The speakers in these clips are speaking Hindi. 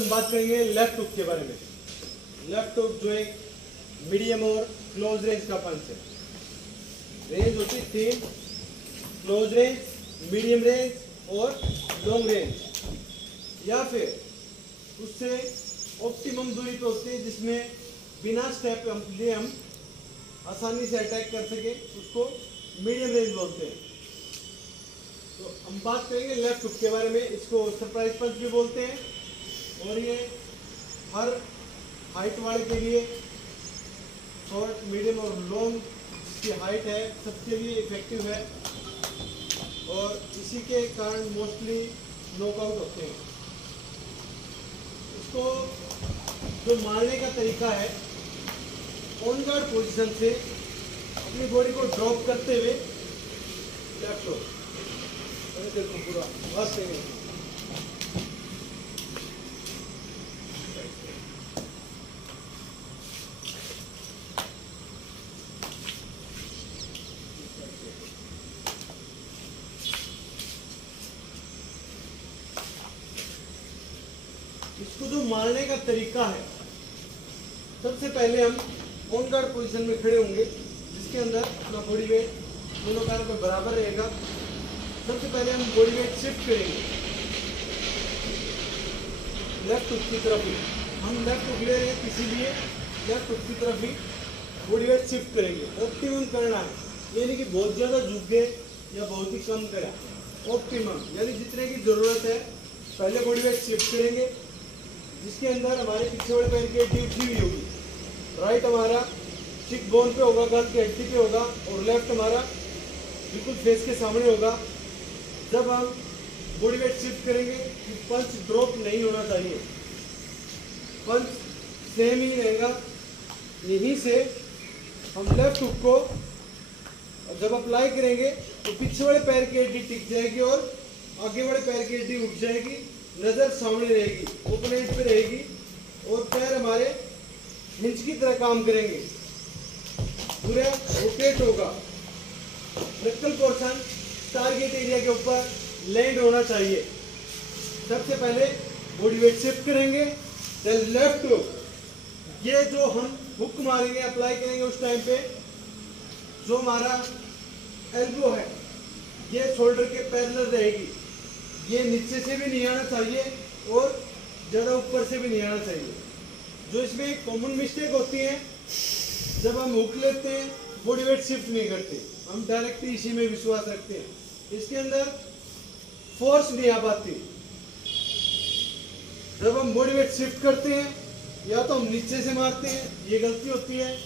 हम बात करेंगे लेफ्ट हुक के बारे में। लेफ्ट हुक जो एक मीडियम और क्लोज रेंज का पंच है। रेंज होती है 3, क्लोज रेंज, मीडियम रेंज और लॉन्ग रेंज, या फिर उससे ऑप्टिमम दूरी पे होती है जिसमें बिना स्टेप लिए हम आसानी से अटैक कर सके, उसको मीडियम रेंज बोलते हैं। तो हम बात करेंगे लेफ्ट हुक के बारे में। इसको सरप्राइज पंच भी बोलते हैं और ये हर हाइट वाले के लिए, शॉर्ट, मीडियम और लॉन्ग जिसकी हाइट है सबके लिए इफेक्टिव है और इसी के कारण मोस्टली नॉकआउट होते हैं। इसको जो मारने का तरीका है, ऑन गार्ड पोजीशन से अपनी बॉडी को ड्रॉप करते हुए लेफ्ट हुक देखो पूरा बस इसको जो मारने का तरीका है, सबसे पहले हम ऑन गार्ड पोजीशन में खड़े होंगे जिसके अंदर अपना बॉडी वेट दोनों पैरों में बराबर रहेगा। सबसे पहले हम बॉडी वेट शिफ्ट करेंगे लेफ्ट हुक की तरफ ही। हम लेफ्ट हुक ले रहे हैं, इसीलिए लेफ्ट हुक की तरफ ही बॉडी वेट शिफ्ट करेंगे। ऑप्टिमम करना है, ये नहीं कि बहुत ज़्यादा झुक गए या बहुत ही कम करा। ऑप्टिमम यानी जितने की ज़रूरत है पहले बॉडी वेट शिफ्ट करेंगे जिसके अंदर हमारे पीछे वाले पैर की हड्डी उठी हुई होगी। राइट हमारा चिक बोन पे होगा, गर्दन की हड्डी पे होगा और लेफ्ट हमारा बिल्कुल फेस के सामने होगा। जब हम बॉडी वेट शिफ्ट करेंगे तो पंच ड्रॉप नहीं होना चाहिए, पंच सेम ही रहेगा। यहीं से हम लेफ्ट हुक को जब अप्लाई करेंगे तो पीछे वाले पैर की हड्डी टिक जाएगी और आगे वाले पैर की हड्डी उठ जाएगी, नजर सामने रहेगी, ओपोनेंट पे रहेगी और पैर हमारे हिंज की तरह काम करेंगे। पूरा रोटेट होगा। नक्कल पोर्शन टारगेट एरिया के ऊपर लैंड होना चाहिए। सबसे पहले बॉडी वेट शिफ्ट करेंगे, देन लेफ्ट हुक। ये जो हम हुक मारेंगे, अप्लाई करेंगे उस टाइम पे जो हमारा एल्बो है ये शोल्डर के पैरेलल रहेगी। ये नीचे से भी नहीं आना चाहिए और ज़्यादा ऊपर से भी नहीं आना चाहिए। जो इसमें कॉमन मिस्टेक होती है, जब हम हुक लेते हैं बॉडी वेट शिफ्ट नहीं करते, हम डायरेक्ट इसी में विश्वास रखते हैं, इसके अंदर फोर्स नहीं आ पाती। जब हम बॉडी वेट शिफ्ट करते हैं या तो हम नीचे से मारते हैं, ये गलती होती है,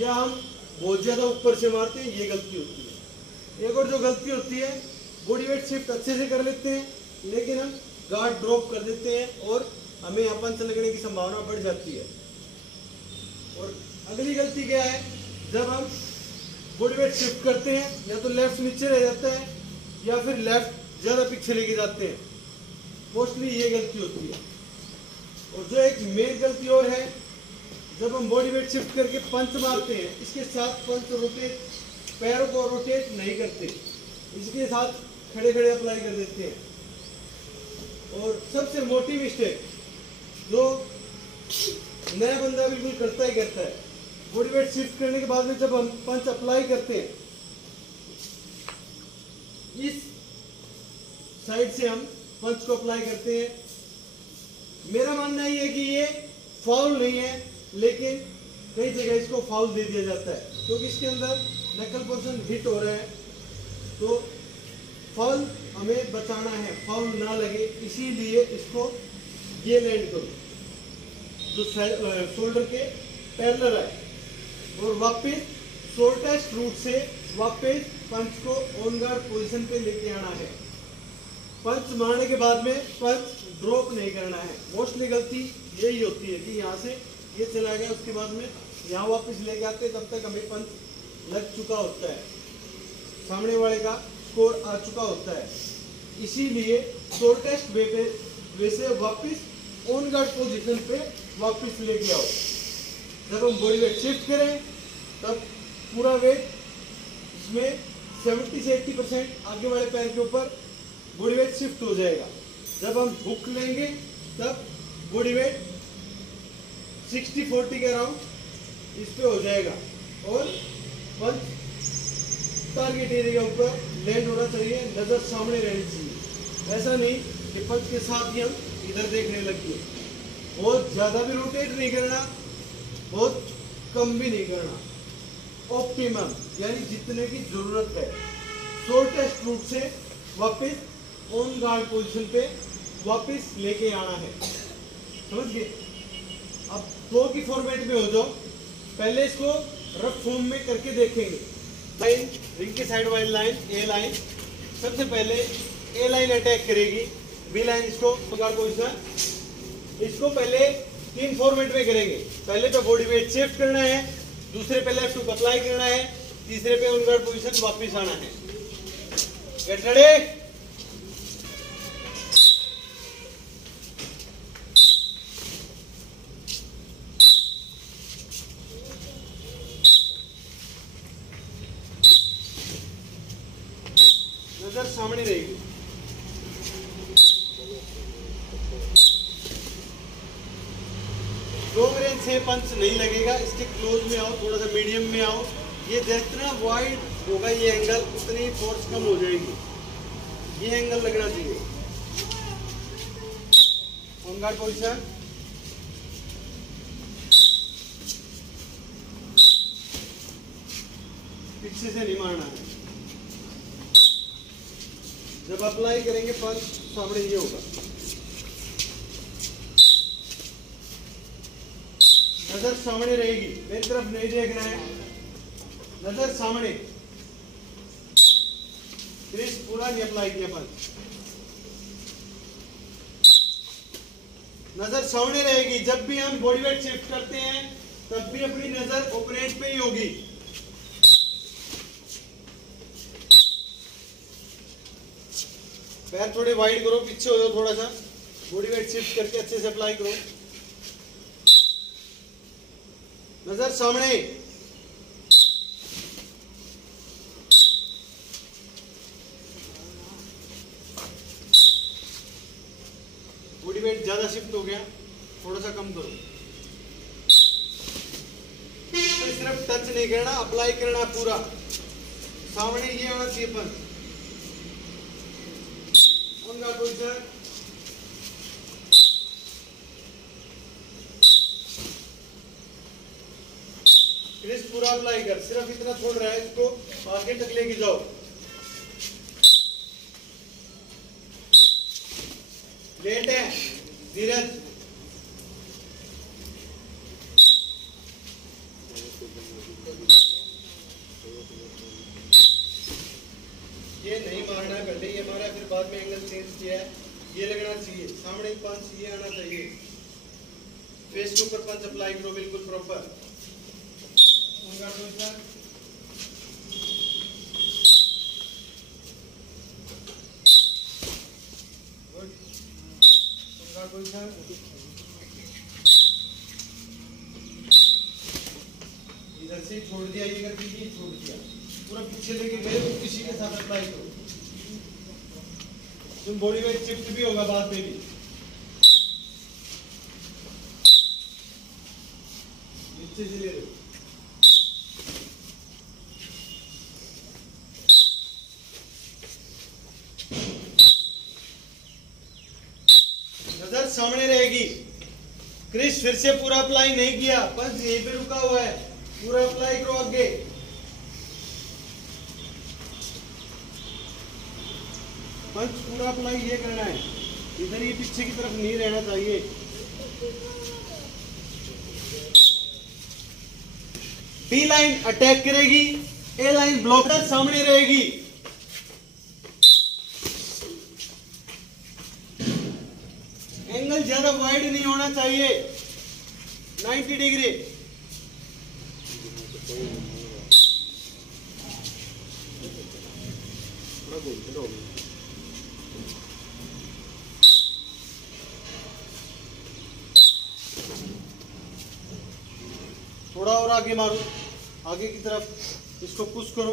या हम बहुत ज़्यादा ऊपर से मारते हैं, ये गलती होती है। एक और जो गलती होती है, बॉडी वेट शिफ्ट अच्छे से कर लेते हैं लेकिन हम गार्ड ड्रॉप कर देते हैं और हमें पंच लगने की संभावना बढ़ जाती है। और अगली गलती क्या है, जब हम बॉडी वेट शिफ्ट करते हैं या तो लेफ्ट नीचे रह जाता है या फिर लेफ्ट ज़्यादा पीछे लेके जाते हैं, मोस्टली ये गलती होती है। और जो एक मेन गलती और है, जब हम बॉडी वेट शिफ्ट करके पंच मारते हैं, इसके साथ पंच रोटेट, पैरों को रोटेट नहीं करते, इसके साथ खड़े खड़े अप्लाई कर देते हैं। और सबसे मोटी मिस्टेक जो नया बंदा बिल्कुल करता ही करता है, बॉडी वेट शिफ्ट करने के बाद में जब हम पंच अप्लाई करते हैं, इस साइड से हम पंच को अप्लाई करते हैं। मेरा मानना ये है कि ये फाउल नहीं है, लेकिन कई जगह इसको फाउल दे दिया जाता है क्योंकि इसके अंदर नकल पोर्शन हिट हो रहा है। तो फाउल हमें बचाना है, फाउल ना लगे, इसीलिए इसको ये लैंड करो जो शोल्डर के पैरेलल है और वापस शॉर्टेस्ट रूट से वापस पंच को ऑन गार्ड पोजीशन पे लेके आना है। पंच मारने के बाद में पंच ड्रॉप नहीं करना है। मोस्टली गलती यही होती है कि यहाँ से ये चला गया, उसके बाद में यहाँ वापस लेके आते, तब तक हमें पंच लग चुका होता है, सामने वाले का स्कोर आ चुका होता है। इसीलिए शॉर्टेस्ट वे से वापस ऑन गार्ड पोजीशन पे वापस लेके आओ। जब हम बॉडी वेट शिफ्ट करें तब पूरा वेट इसमें 70 से 80% आगे वाले पैर के ऊपर बॉडी वेट शिफ्ट हो जाएगा। जब हम हुक लेंगे तब बॉडी वेट 60-40 के अराउंड इस पे हो जाएगा और पंच टारगेट एरिया के ऊपर लैंड होना चाहिए, नजर सामने रहनी चाहिए। ऐसा नहीं कि पंच के साथ ही हम इधर देखने लगे। बहुत ज्यादा भी रोटेट नहीं करना, बहुत कम भी नहीं करना, ऑप्टिमम यानी जितने की जरूरत है। शॉर्टेस्ट रूट से वापस ऑन गार्ड पोजीशन पे वापस लेके आना है, समझ गए। अब 2 की फॉर्मेट में हो जाओ। पहले इसको रफ फॉर्म में करके देखेंगे। लाइन रिंग की साइड वाली लाइन ए लाइन, सबसे पहले ए लाइन अटैक करेगी, बी लाइन इसको गार्ड पोजीशन। इसको पहले 3 फॉर्मेट में करेंगे। पहले पे बॉडी वेट शिफ्ट करना है, दूसरे पे लेफ्ट हुक अप्लाई करना है, तीसरे पे ऑन गार्ड पोजीशन वापस आना है। Get ready. नजर सामने रहेगी। लॉन्ग रेंज से पंच नहीं लगेगा, इसके क्लोज में आओ, थोड़ा सा मीडियम में आओ। ये जितना वाइड होगा ये एंगल उतनी फोर्स कम हो जाएगी। ये एंगल लगना चाहिए। ऑन गार्ड पोजीशन, पीछे से नहीं मारना है। जब अप्लाई करेंगे पंच सामने ये होगा। नजर सामने रहेगी, मेरी तरफ नहीं देखना है, नजर सामने। क्रीज पूरा नहीं अप्लाई किया पंच, नजर सामने रहेगी। जब भी हम बॉडी वेट शिफ्ट करते हैं तब भी अपनी नजर ओपोनेंट पे ही होगी। पैर थोड़े वाइड करो, पीछे हो जाओ थोड़ा सा, बॉडी वेट शिफ्ट करके अच्छे से अप्लाई करो। नजर सामने, बॉडी वेट ज्यादा शिफ्ट हो गया, थोड़ा सा कम करो। तो सिर्फ टच नहीं करना, अप्लाई करना पूरा सामने। ये होना चाहिए पंच। पोजीशन, क्रिस पूरा अप्लाई कर, सिर्फ इतना छोड़ रहा है, इसको आगे तक लेके जाओ। लेट है धीरज, ये नहीं मारना है, पहले ये मारा फिर बाद में एंगल चेंज किया है। ये लगना चाहिए सामने, पंच ये आना चाहिए। फेस के ऊपर पंच अप्लाई करो बिल्कुल प्रॉपर। इधर से छोड़ दिया, ये कर दीजिए, छोड़ दिया, पूरा पीछे लेके गए तो किसी के साथ अप्लाई करो। तुम बॉडी वेट शिफ्ट भी होगा बाद में भी। नीचे से ले लो। नजर सामने रहेगी। क्रिस फिर से पूरा अप्लाई नहीं किया, बस यहीं पे रुका हुआ है, पूरा अप्लाई करो आगे। पंच पूरा अप्लाई ये करना है, इधर ही पीछे की तरफ नहीं रहना चाहिए। बी लाइन अटैक करेगी, ए लाइन ब्लॉकर सामने रहेगी। एंगल ज्यादा वाइड नहीं होना चाहिए, 90 डिग्री। थोड़ा और आगे मारो, आगे की तरफ इसको पुश करो।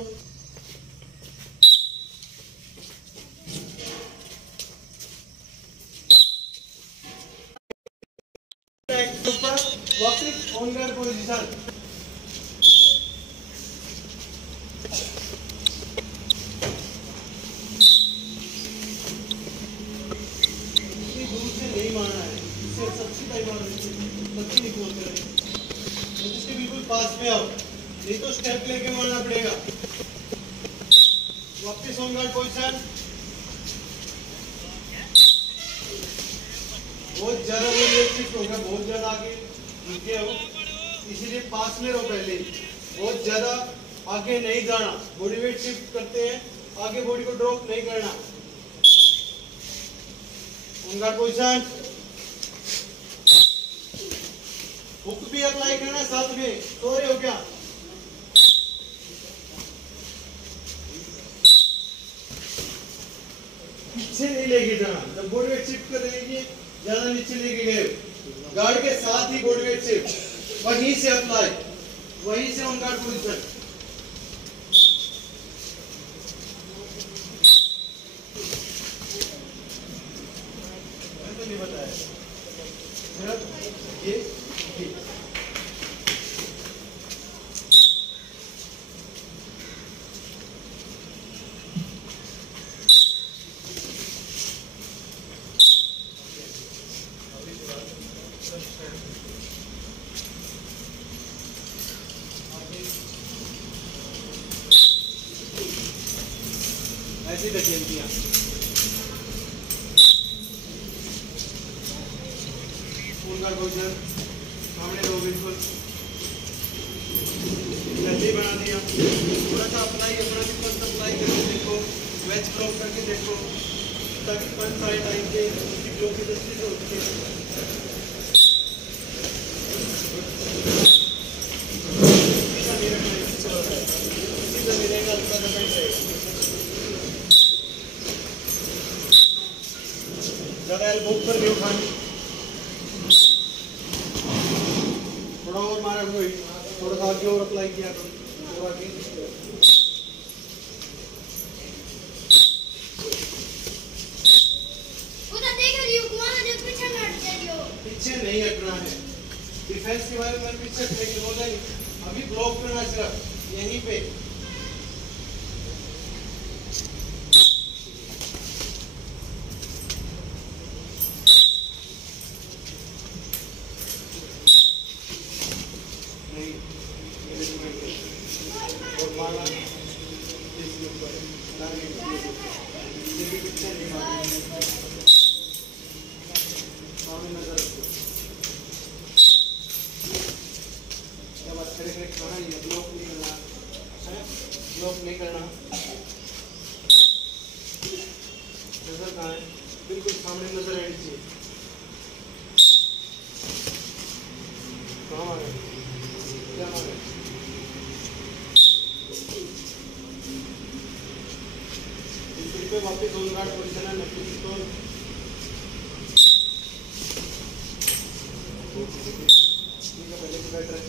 ऊपर वापस ऑन गार्ड पोजीशन। दूर से नहीं मारना है, इससे सबसे टाइम मारना है, बच्ची नहीं खोल कर तो इसके बिल्कुल पास में आओ, नहीं तो स्टेप लेके मारना पड़ेगा। वापस ऑन गार्ड पोजीशन। बहुत ज्यादा वो शिफ्ट हो गया, बहुत ज्यादा आगे नीचे हो, इसीलिए पास में रहो पहले। बहुत ज्यादा आगे नहीं जाना, बॉडी वेट शिफ्ट करते हैं, आगे बॉडी को ड्रॉप नहीं करना। On guard position. हुक भी अप्लाई करना साथ में, सो रहे हो क्या? पीछे नहीं लेके जाना, जब बॉडी वेट शिफ्ट कर रहेगी ज्यादा नीचे लेके गए, गार्ड के साथ ही बॉडी वेट शिफ्ट, वहीं से अप्लाई, वहीं से ऑन गार्ड पोजीशन। नहीं बताया सिर्फ ये ऐसी धकेलतियाँ। फूल का गोजर सामने लो, बिल्कुल जल्दी बना दिया। थोड़ा सा अप्लाई, अपना डिफरेंस अप्लाई करके देखो, वेज ब्लॉक करके देखो, ताकि 5 टाइम के ब्लॉक की जल्दी से होती है। ज़्यादा एल्बो पर नहीं उठानी, थोड़ा और मारा हुआ, थोड़ा सा आगे और अप्लाई किया करो, और आगे। पीछे नहीं हटना है, डिफेंस के बारे में पीछे नहीं बोला, अभी ब्लॉक करना सिर्फ यहीं पे। और मारना इसके ऊपर ये भी पीछे नहीं मारना, सामने नजर रखो। जब आप खड़े खड़े खाना नहीं है, ब्लॉक नहीं करना है, ब्लॉक नहीं करना। नजर कहाँ है? बिल्कुल सामने नजर रहनी चाहिए। कहाँ मारे? क्या मारे? पे वापस ऑन गार्ड पोजीशन है, नकली तो ठीक है, पहले से बैठ रहे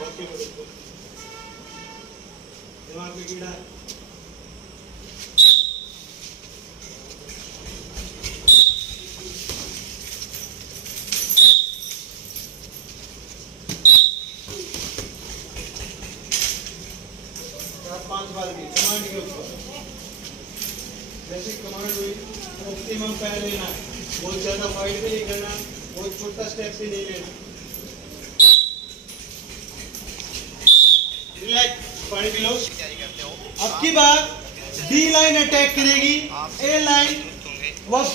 बाकी को देखो, दिमाग में कीड़ा है। कमांड के ऊपर जैसे कमांड हुई, ऑप्टिमम पैर लेना है, बहुत ज्यादा वाइड भी नहीं करना, बहुत छोटा स्टेप भी नहीं लेना। रिलैक्स, पानी पी लो। अब की बार बी लाइन अटैक करेगी, ए लाइन वापस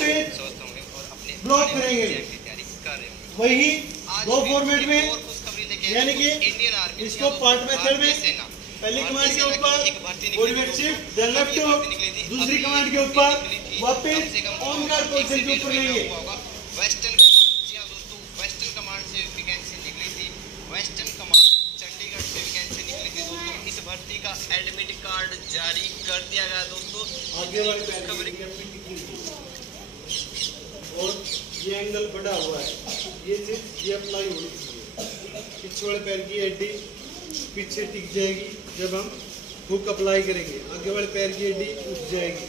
ब्लॉक करेंगे, वही दो फॉर्मेट में, यानी कि इसको पार्ट मेथड में पहली कमांड के ऊपर body weight shift, then left हो, दूसरी कमांड के ऊपर वापस ऑन गार्ड पोजीशन के ऊपर लेंगे। वेस्टर्न कमांड, जी हां दोस्तों, वेस्टर्न कमांड से वैकेंसी निकली थी, वेस्टर्न कमांड चंडीगढ़ से वैकेंसी निकली थी दोस्तों। इस भर्ती का एडमिट कार्ड जारी कर दिया गया दोस्तों। आगे वाली खबरें और ये एंगल बढ़ा हुआ है, ये चीज ये अप्लाई होनी चाहिए। पिछले वाले पैर की हड्डी पीछे टिक जाएगी जब हम हुक अप्लाई करेंगे, आगे वाले पैर की हड्डी उठ जाएगी।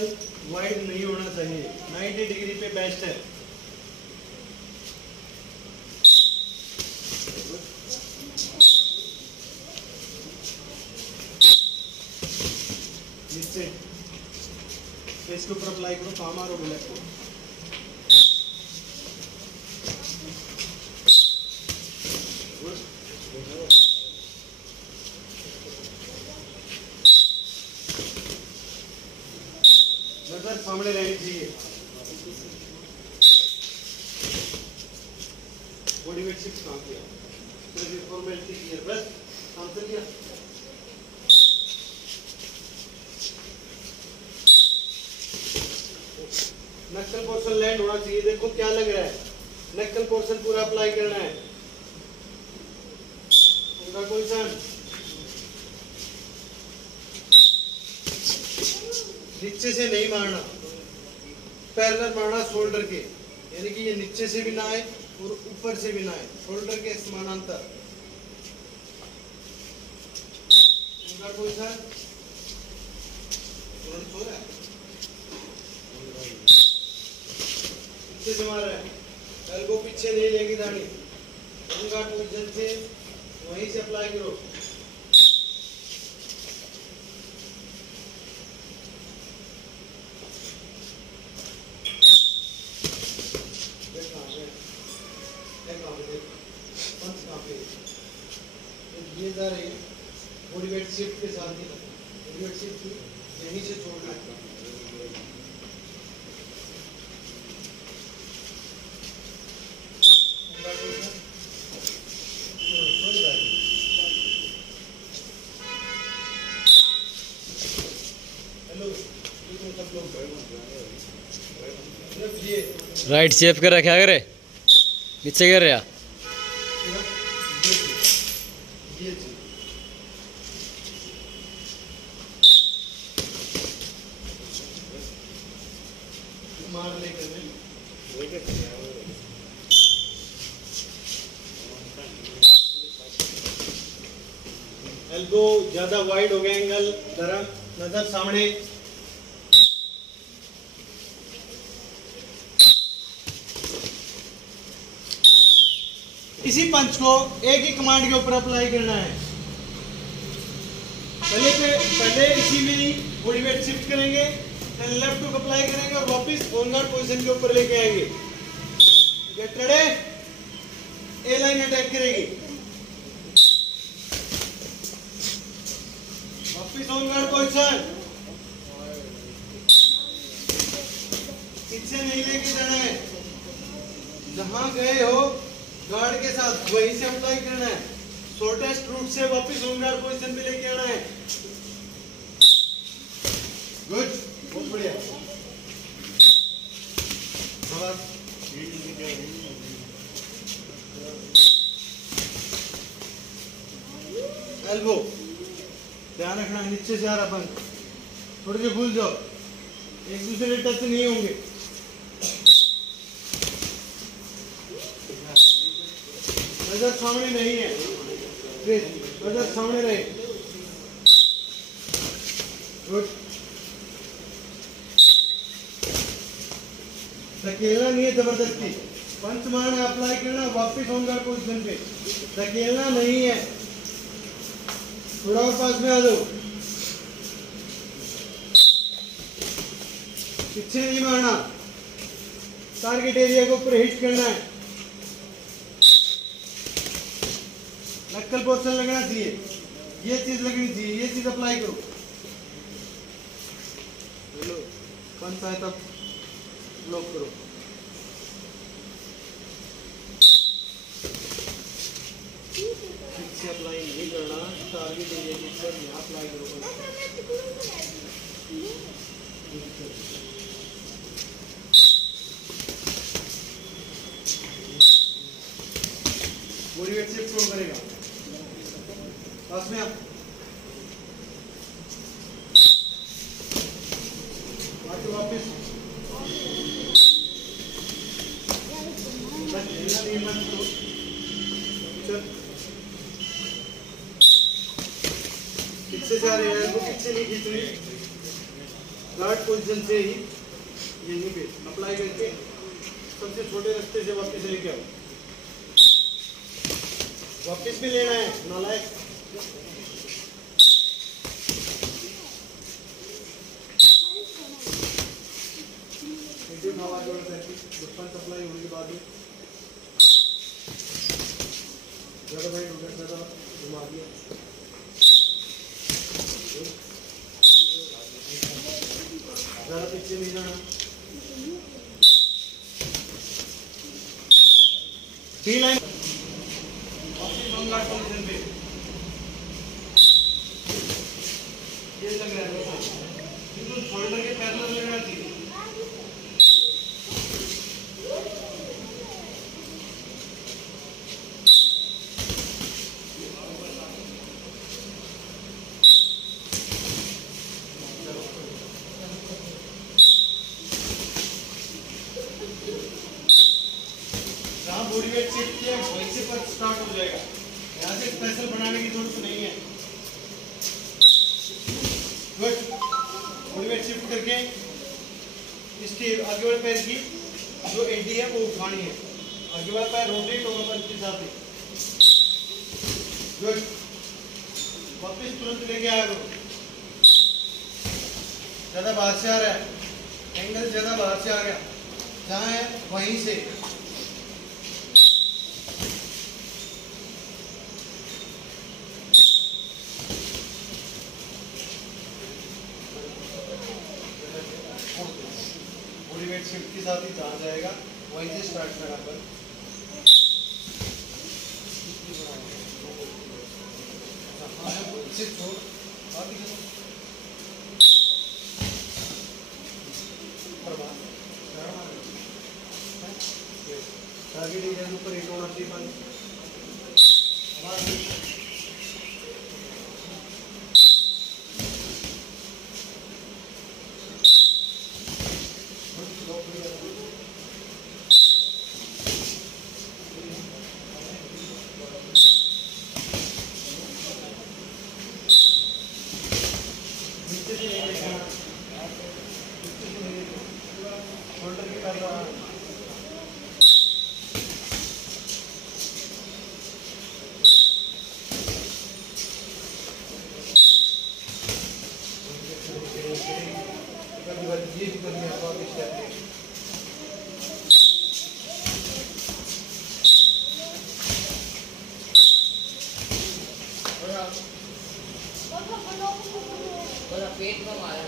एंगल वाइड नहीं होना चाहिए, 90 डिग्री पे बेस्ट है। नीचे इसके ऊपर अप्लाई करो, काम आ रहा ब्लैक को। नजर सामने रहनी चाहिए, बॉडी वेट शिफ्ट काम किया, फॉर्मेलिटी क्लियर, बस काम चल गया। नक्कल पोर्शन लैंड होना चाहिए। देखो क्या लग रहा है, नक्कल पोर्शन पूरा अप्लाई करना है। उनका पोर्शन नीचे से नहीं मारना, पैरेलल मारना शोल्डर के, यानी कि ये नीचे से भी ना आए और ऊपर से भी ना आए, शोल्डर के समानांतर। उनका पोर्शन हो रहा है, पीछे से मार रहा है, एल्बो पीछे नहीं लेगी दाढ़ी। उनका पोजीशन से वहीं से अप्लाई करो। ये जा रही है बॉडी वेट शिफ्ट के साथ ही, बॉडी वेट शिफ्ट यहीं से छोड़ना है। राइट शेप कर रखा करे, नीचे कर रहा एल्बो ज्यादा वाइड हो गया, एंगल गरम, नजर सामने। इसी पंच को एक ही कमांड के ऊपर अप्लाई करना है। पहले इसी में ही बॉडी वेट शिफ्ट करेंगे, देन लेफ्ट हुक अप्लाई करेंगे और वापस ऑन गार्ड पोजीशन के ऊपर लेके आएंगे। गेट रेडी, ए लाइन अटैक करेगी, वापस ऑन गार्ड पोजीशन, पीछे नहीं लेके जाना है, जहां गए हो गार्ड के साथ वहीं से अप्लाई करना है। शॉर्टेस्ट रूट से वापस ऑन गार्ड पोजीशन पे लेके आना है। गुड, बहुत बढ़िया। एल्बो ध्यान रखना, नीचे से आ रहा बंद, थोड़े से भूल जाओ, एक दूसरे टच नहीं होंगे। नजर सामने नहीं है, प्लीज नजर सामने रहे। गुड, धकेलना नहीं है जबरदस्ती, पंच मारना, अप्लाई करना, वापस ऑन गार्ड पोजीशन पे, धकेलना नहीं है। थोड़ा और पास में आ जाओ, पीछे नहीं मारना, टारगेट एरिया को ऊपर हिट करना है। नक्कल पोर्शन लगना चाहिए, ये चीज लगनी चाहिए, ये चीज अप्लाई करो। हेलो, पंच आए तब ब्लॉक करो। ठीक से अप्लाई नहीं करना, टारगेट एरिया के ऊपर यहाँ अप्लाई करो। बॉडी वेट शिफ्ट कौन करेगा? पास में आप वापस पीछे जा रहे हैं, पीछे नहीं खींचनी। गार्ड पोजीशन से ही यहीं पे अप्लाई करके सबसे छोटे रास्ते से वापस लेके आओ। वापस भी लेना है नालायक। हवा जोड़ करके दुश्मन सप्लाई होने के बाद में ज़्यादा भाई ज़्यादा घुमा दिया। ज़्यादा पीछे नहीं जाना। टी लाइन पोजीशन पे ये लग रहा है तो शोल्डर के पैरेलल लगना चाहिए। बॉडी वेट शिफ्ट किया वैसे पर स्टार्ट हो जाएगा। यहाँ से स्पेशल बनाने की जरूरत नहीं है। गुड। बॉडी वेट शिफ्ट करके इसके आगे वाले पैर की जो एडी है वो उठानी है। आगे वाला पैर रोटेट होगा पंच के साथ ही। गुड। वापस तुरंत लेके आया करो। ज्यादा बाहर से आ रहा है, एंगल ज्यादा बाहर से आ गया, जहाँ है वहीं से बॉडी वेट शिफ्ट के साथ ही जहाँ जाएगा वहीं से स्टार्ट करना पर टारगेट डिजाइन ऊपर एक होना चाहिए। शोल्डर के पैर ये भी करनी है आपको स्टेप पेट में मारा